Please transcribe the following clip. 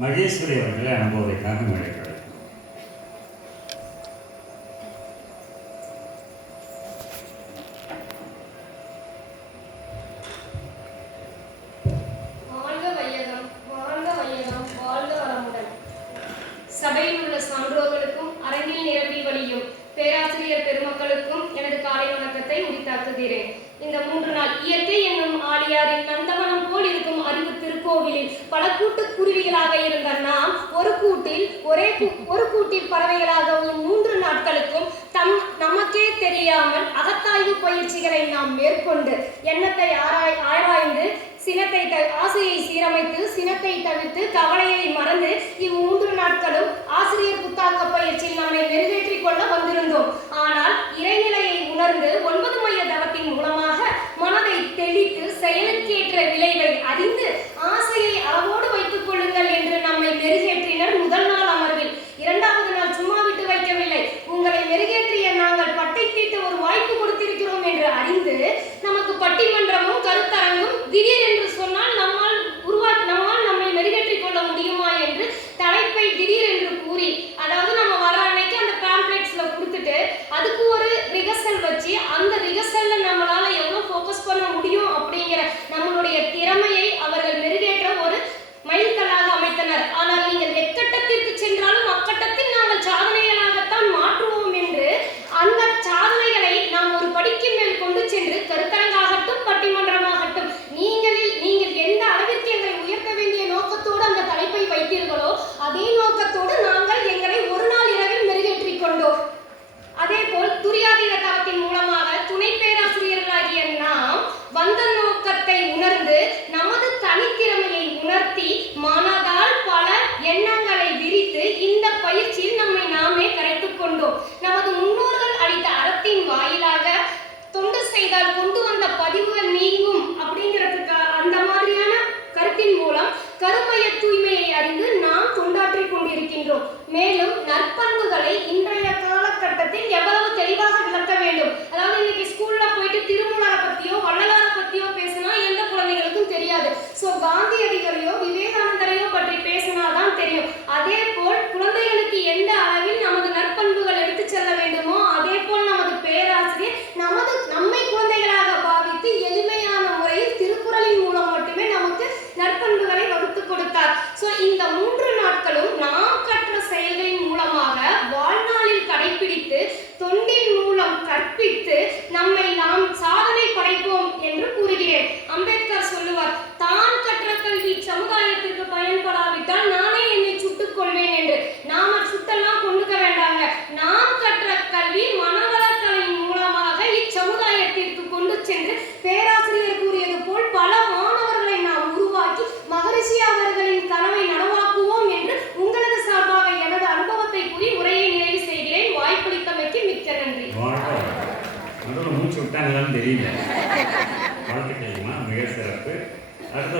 மகேஸ்வரி அவர்களை அனுபவத்திற்காக மேடைக்கிறார். சபையில் உள்ள சான்றோர்களுக்கும் அரங்கில் நிரம்பி வழியும் பேராசிரியர் பெருமக்களுக்கும் எனது காலை வணக்கத்தை முடித்தாக்குகிறேன். இந்த 3 நாள் இயற்கை என்னும் ஆழியாரின் நந்தவனம் போல் இருக்கும் அறிவு திருக்கோவிலில் பல கூட்டு குருவிகளாக இருந்த நாம் ஒரு கூட்டில் பறவைகளாகவும் 3 நாட்களுக்கும் நமக்கே தெரியாமல் அகத்தாய்வு பயிற்சிகளை நாம் மேற்கொண்டு எண்ணத்தை ஆராய்ந்து ஆசையை சீரமைத்து சினத்தை தவிர்த்து கவலையை மறந்து இவ்3 நாட்களும் ஆசிரியர் புத்தாக்க பயிற்சியில் நம்மை மெருகேற்றிக் கொள்ள வந்திருந்தோம். ஆனால் இறைநிலையை உணர்ந்து 9 மைய தவத்தின் மூலமாக மனதை தெளித்து செயலுக்கேற்ற விளைவை அறிந்து ஆசையை அளவோடு வைத்துக் கொள்ளுங்கள் என்று நம்மை மெருகேற்றினர் முதல் நாள் அமர்வில். 2வது நாள் சும்மா விட்டு வைக்கவில்லை. உங்களை மெருகேற்றிய நாங்கள் பட்டை தீட்ட ஒரு வாய்ப்பு கொடுத்திருக்கிறோம் என்று அறிந்து நமக்கு பட்டிமன்றமும் கருத்தரங்கும் திடீர் என்று சொன்னால் நம்மால் நம்மை மெருகேற்றிக் கொள்ள முடியுமா என்று தலைப்பை திடீர் என்று கூறி, அதாவது நம்ம வர அன்னைக்கு அந்த பேம்ப்ளெட்ஸ்ல கொடுத்துட்டு அதுக்கு ஒரு ரிஹர்சல் வச்சு அந்த ரிஹர்சல்ல நம்மளால எவ்வளவு ஃபோக்கஸ் பண்ண முடியும் அப்படிங்கிற நம்மளுடைய திறமையை அவர்கள் மெருகேற்ற ஒரு மைல்கல்லாக அமைத்தனர். ஆனால் நீங்கள் எக்கட்டத்திற்கு சென்றாலும் அக்கட்டத்தில் நாங்கள் சாதனைகளாகத்தான் மாற்றுவோம் என்று அந்த சாதனைகளை நாம் ஒரு படிக்கு மேல் கொண்டு சென்று கருத்தரங்காகட்டும் பட்டிமன்றமாகட்டும் நீங்கள் எந்த அளவிற்கு எங்களை உயர்த்த வேண்டிய நோக்கத்தோடு அந்த தலைப்பை வைத்தீர்களோ அதே நோக்கத்தோடு நாங்கள் எங்களை ஒரு நாள் இரவில் மெருகேற்றிக் கொண்டோம். அதே போல் துரியாதீன தவத்தின் மூலமாக துணை பேராசிரியர்களாகிய நாம் வந்த நோக்கத்தை உணர்ந்து நமது தனித்திறமையை உணர்த்தி மனதால் பல எண்ணங்களை விரித்து இந்த பயிற்சியில் நம்மை நாமே கரைத்துக் கொண்டோம். நமது முன்னோர்கள் அளித்த அறத்தின் வாயிலாக தொண்டு செய்தால் கொண்டு வந்த பதிவுகள் நீங்கும் அப்படிங்கிறதுக்கு அந்த மாதிரியான கருத்தின் மூலம் கருமைய தூய்மையை அறிந்து நாம் தொண்டாற்றிக் கொண்டிருக்கின்றோம். மேலும் நற்பண்புகளை இன்றைய காலகட்டத்தில் எவ்வளவு தெளிவாக விளக்க வேண்டும். அதாவது இன்னைக்கு ஸ்கூல்ல போயிட்டு திருமூலரை பத்தியோ வள்ளலாரை பத்தியோ பேசினா எந்த குழந்தைகளுக்கும் தெரியாது. சோ காந்தியடிகளையோ விவேகானந்தரையோ பற்றி பேசினாதான் தெரியும். அதே போல் குழந்தைகளுக்கு எந்த அளவில் நமது நற்பண்புகள் எடுத்து செல்ல வேண்டுமோ அதே போல் நமது பேராசிரியர் நம்மை குழந்தைகளாக பாவித்து எளிமையான முறையில் திருக்குறளின் மூலம் மட்டுமே நமக்கு நற்பண்புகளை வகுத்து கொடுத்தார். சோ இந்த 3 நாட்களும் நாம் கற்ற செயல்களின் மூலமாக வாழ்நாளில் கடைபிடித்து தொண்டின் மூலம் கற்பித்து நம்மை நாம் சாதனை படைப்போம் என்று கூறுகிறேன். அம்பேத்கர் சொல்லுவார், தான் கற்ற கல்வி சமுதாயத்திற்கு பயன்படாவிட்டால் நானே என்னை சுட்டுக் கொள்வேன் என்று. நாம சுட்டெல்லாம் கொண்டுக்க வேண்டாங்க. நாம் கற்ற கல்வி மனவளக்கலையின் மூலமாக இச்சமுதாயத்திற்கு கொண்டு சென்று பேராசிரியர் கூறியது போல் பல மாணவர்களை நாம் உருவாக்கி மகரிஷி அவர்களின் கனவை நனவாக்குவோம் என்று உங்களது சார்பாக எனது அனுபவத்தை கூறி உரையை நிறைவு செய்கிறேன். வாய்ப்பளித்தமைக்கு மிக்க நன்றி. மூச்சு விட்டாங்களான்னு தெரியல. வாழ்த்துக்கள், மிக சிறப்பு. அடுத்த